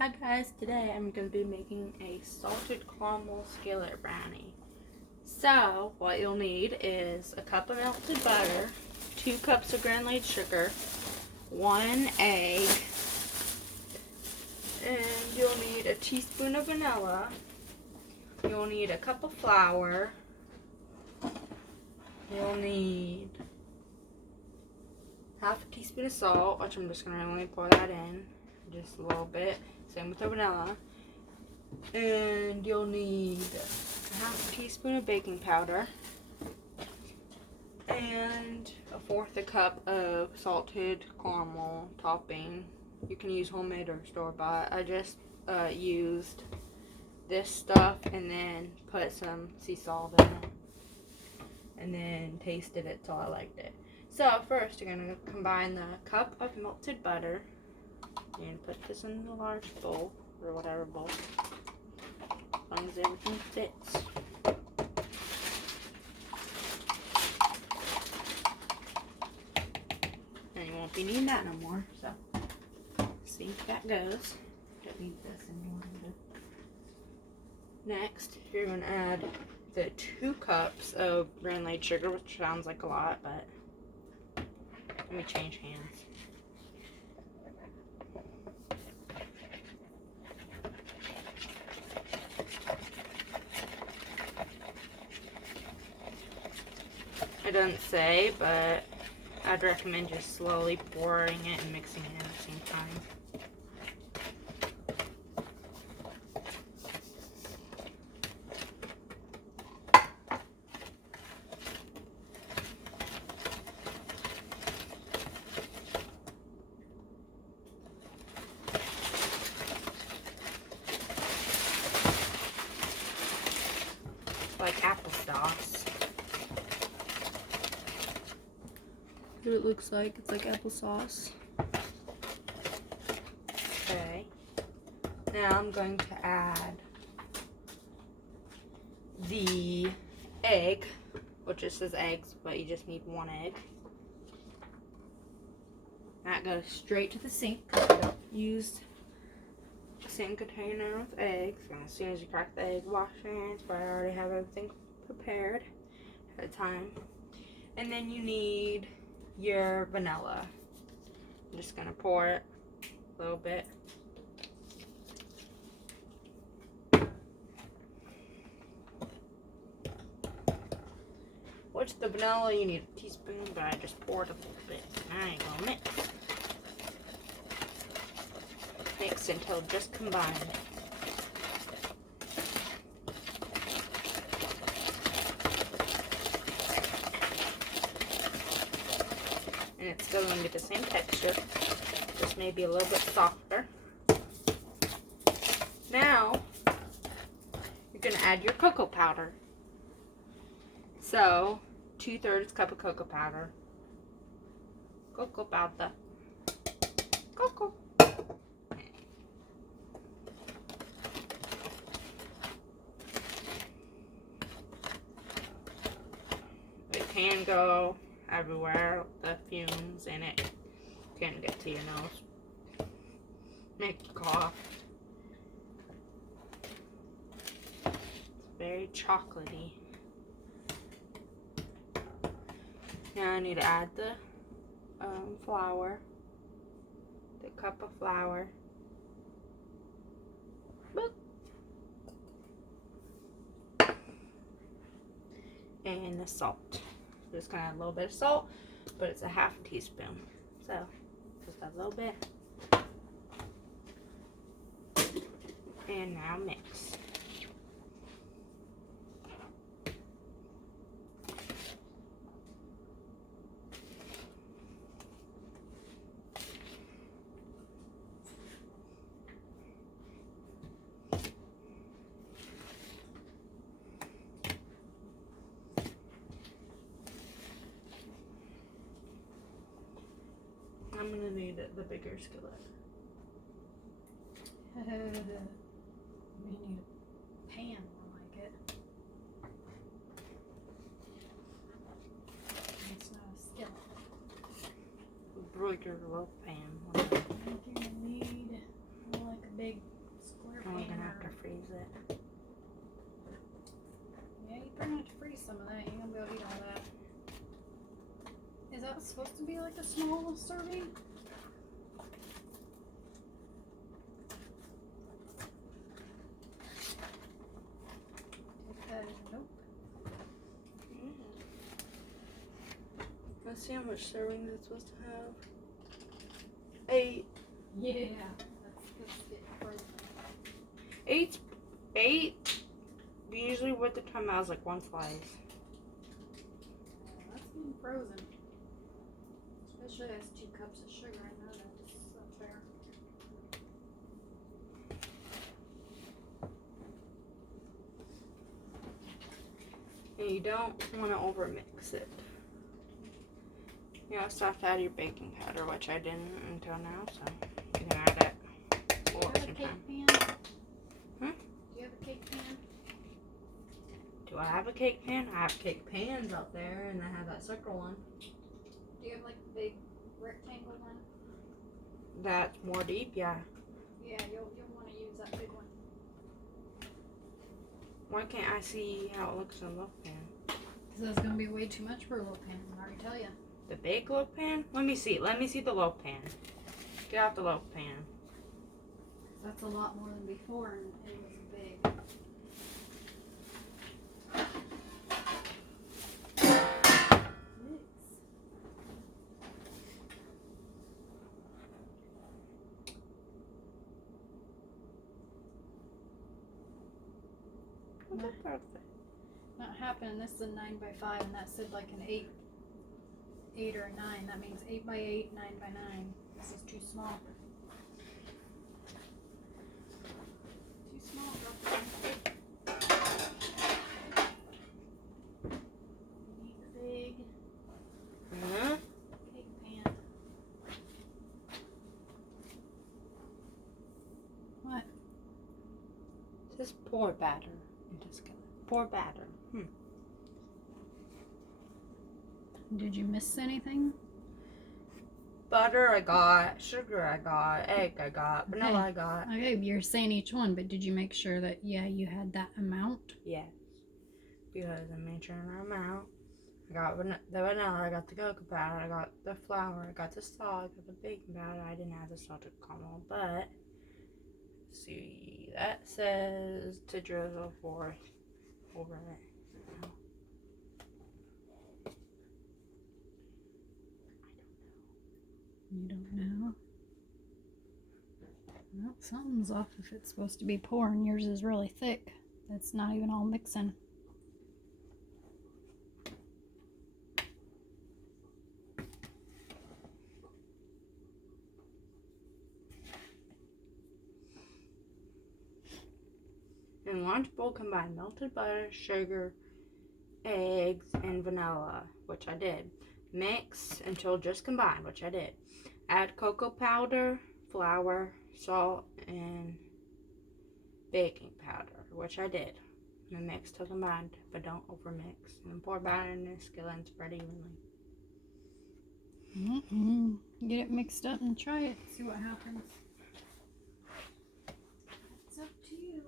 Hi guys, today I'm going to be making a salted caramel skillet brownie. So, what you'll need is a cup of melted butter, 2 cups of granulated sugar, 1 egg, and you'll need a teaspoon of vanilla, you'll need a cup of flour, you'll need half a teaspoon of salt, which I'm just going to randomly pour that in, just a little bit. Same with the vanilla. And you'll need half a teaspoon of baking powder and a fourth a cup of salted caramel topping. You can use homemade or store-bought. I just used this stuff and then put some sea salt in it and then tasted it till I liked it. So first you're going to combine the cup of melted butter and put this in the large bowl, or whatever bowl, as long as everything fits. And you won't be needing that no more, so see if that goes. Don't need this anymore. Next, you're going to add the 2 cups of granulated sugar, which sounds like a lot, but let me change hands. It doesn't say, but I'd recommend just slowly pouring it and mixing it at the same time. Like applesauce. What it looks like. It's like applesauce. Okay. Now I'm going to add the egg, which just says eggs, but you just need 1 egg. That goes straight to the sink. Use the same container with eggs. And as soon as you crack the egg, wash your hands, but I already have everything prepared at a time. And then you need your vanilla. I'm just gonna pour it a little bit. Which the vanilla you need a teaspoon, but I just poured a little bit. Now you're gonna mix. Mix until just combined. And it's still going to get the same texture, just maybe a little bit softer. Now, you're going to add your cocoa powder. So, 2/3 cup of cocoa powder. Cocoa powder. Cocoa. It can go everywhere, the fumes in it can get to your nose, make you cough. It's very chocolatey. Now I need to add the flour, the cup of flour. Boop. And the salt. Just gonna add a little bit of salt, but it's a half a teaspoon. So just a little bit. And now mix. I'm gonna need the bigger skillet. We need a pan more like it. It's not a skillet. Broiler loaf pan. I think you need more like a big some of that. You ain't gonna be able to eat all that. Is that supposed to be like a small serving? Nope. Let's see how much servings it's supposed to have. 8. Yeah. Let's get frozen. 8. Usually with the time I was like 1 slice. That's getting frozen. Especially as 2 cups of sugar. I know that. This is not fair. And you don't want to overmix it. You also have to add your baking powder, which I didn't until now, so you can add it. Do you have a cake pan? Hmm? Do you have a cake pan? Do I have a cake pan? I have cake pans out there, and I have that circle one. Do you have like the big rectangle one? That's more deep, yeah. Yeah, you'll want to use that big one. Why can't I see how it looks in a loaf pan? Because that's going to be way too much for a little pan, I already tell you. The big loaf pan? Let me see the loaf pan. Get out the loaf pan. That's a lot more than before, and it was big. What's No. that perfect? Not happening. This is a 9x5, and that said like an 8 or a 9. That means 8x8, 9x9. This is too small. Too small, girlfriend. You need the big Huh? cake pan. What? It says pour batter into skillet. Pour batter. Did you miss anything? Butter I got, sugar I got, egg I got, vanilla Okay. I got. Okay, you're saying each one, but did you make sure that, yeah, you had that amount? Yes. Because I made sure I amount. I got the vanilla, I got the cocoa powder, I got the flour, I got the salt, I got the baking powder. I didn't add the salted caramel, but see, that says to drizzle forth over it. You don't know? Well, something's off if it's supposed to be pouring. Yours is really thick. That's not even all mixing. In lunch bowl, combine melted butter, sugar, eggs, and vanilla, which I did. Mix until just combined, which I did. Add cocoa powder, flour, salt, and baking powder, which I did. And mix till combined, but don't overmix. And pour batter in the skillet and spread evenly. Get it mixed up and try it. See what happens. It's up to you.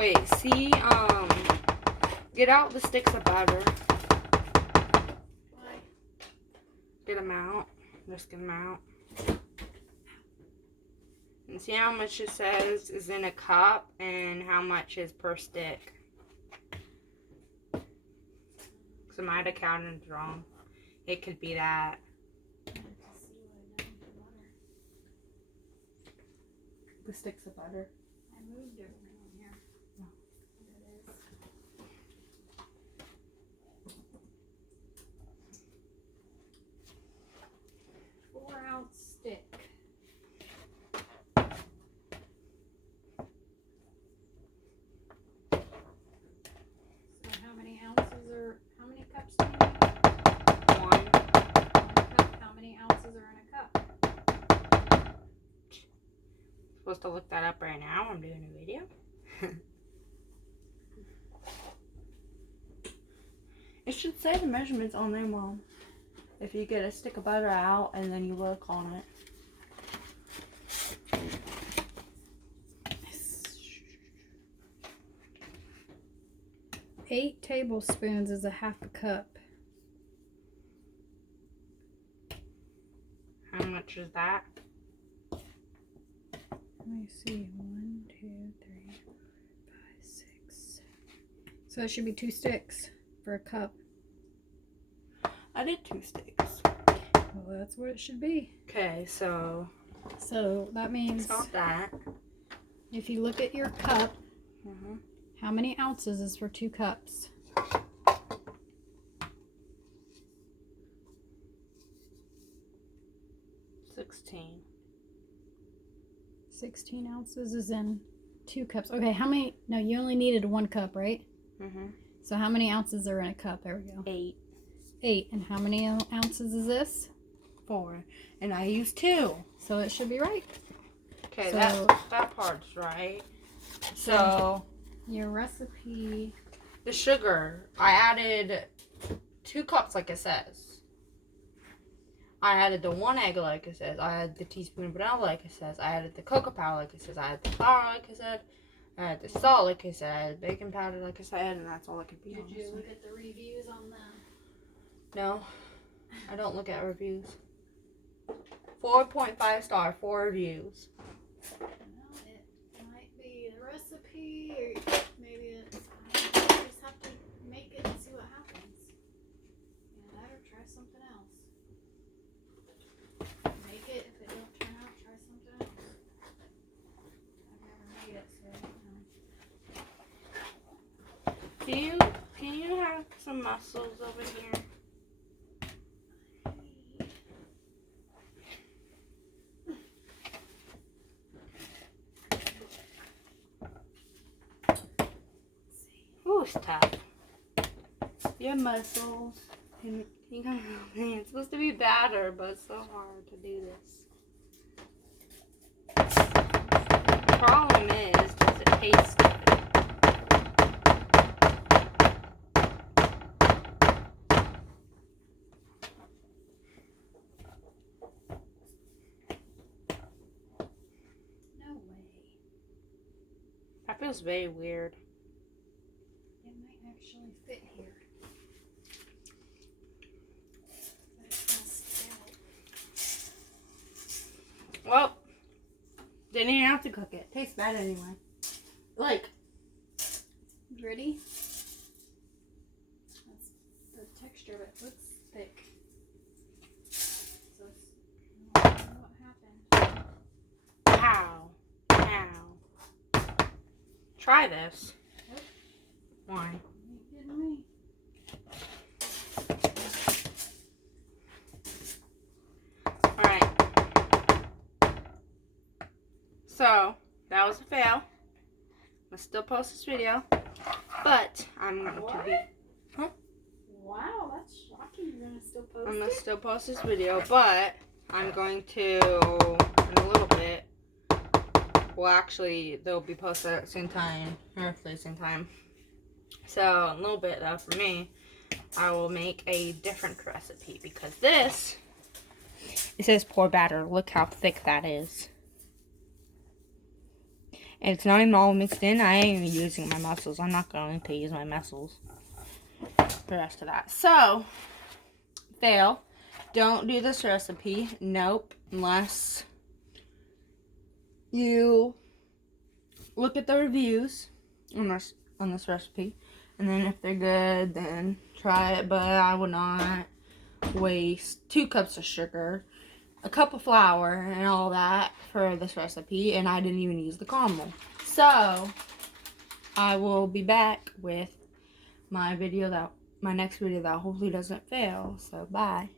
Wait, see, get out the sticks of butter. Why? Get them out. Just get them out. And see how much it says is in a cup and how much is per stick. Because I might have counted wrong. It could be that. The sticks of butter. I moved everything on here. No. There it is. 4-ounce stick. So how many ounces are, how many cups do you need? 1. 1 cup. How many ounces are in a cup? Supposed to look that up right now. I'm doing a video. It should say the measurements on there, Mom. If you get a stick of butter out and then you look on it. 8 tablespoons is a half a cup. How much is that? Let me see. 1, 2, 3, 4, 5, 6. So it should be 2 sticks for a cup. I did 2 sticks. Well, that's what it should be. Okay, so So that means stop that. if you look at your cup, Mm-hmm. how many ounces is for 2 cups? 16. 16 ounces is in 2 cups. Okay, how many? No, you only needed 1 cup, right? Mm-hmm. So how many ounces are in a cup? There we go. 8. 8. And how many ounces is this? 4. And I used 2. So it should be right. Okay, So- that part's right. So Your recipe. the sugar, I added 2 cups like it says. I added the 1 egg like it says. I added the teaspoon of vanilla like it says. I added the cocoa powder like it says. I added the flour like it said. I added the salt like it said. I added baking powder like I said. And that's all it could be. Did you honestly. look at the reviews on them? No, I don't look at reviews. 4.5 star, 4 reviews. Well, it might be the recipe, or maybe it's. I don't know, you just have to make it and see what happens. Yeah, that or try something else. Make it. If it don't turn out, try something else. I've never made it, so I don't know. Can you have some mussels over here? Ooh, it's tough. Your mussels. It's supposed to be batter, but it's so hard to do this. The problem is, does it taste good? No way. That feels very weird. It might actually fit here. But it's gonna stick out. Well, didn't even have to cook it. Tastes bad anyway. Like, Ready? That's the texture of it looks thick. So it's, I don't know what happened. ow. Ow. Try this. Nope. Why? Are you kidding me? Alright. So, that was a fail. I'll still post this video. But, I'm going to be... Wow, that's shocking. You're gonna still post I'm going to it? still post this video, but I'm going to, in a little bit, well, actually, they'll be posted at the same time, roughly the same time. So, in a little bit, though, for me, I will make a different recipe, because this, it says pour batter. Look how thick that is. And it's not even all mixed in. I ain't even using my mussels. I'm not going to use my mussels for the rest of that. So, fail. Don't do this recipe. Nope. Unless you look at the reviews on this recipe. And then if they're good, then try it. But I would not waste 2 cups of sugar, a cup of flour, and all that for this recipe. And I didn't even use the caramel. So, I will be back with my next video that hopefully doesn't fail. So, bye.